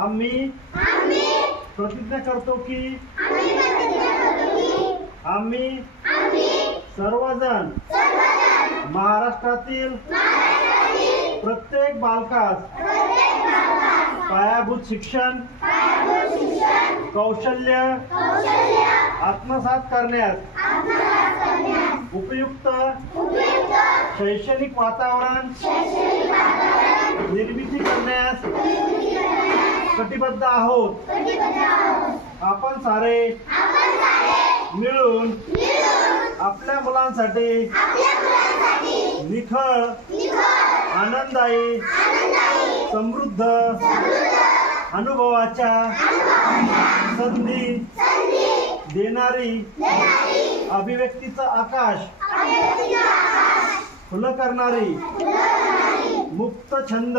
आम्ही प्रतिज्ञा करतो की आम्ही सर्वजण महाराष्ट्रातील प्रत्येक बालकास पायाभूत शिक्षण कौशल्य आत्मसात करण्यास उपयुक्त शैक्षणिक वातावरण निर्मिती करण्यास कटिबद्ध आहोत। आपण सारे मिळून आपल्या मुलांसाठी निखळ आनंददायी समृद्ध अनुभवाच्या संधी देणारी अभिव्यक्तीचं आकाश खुलं करणारी मुक्त छंद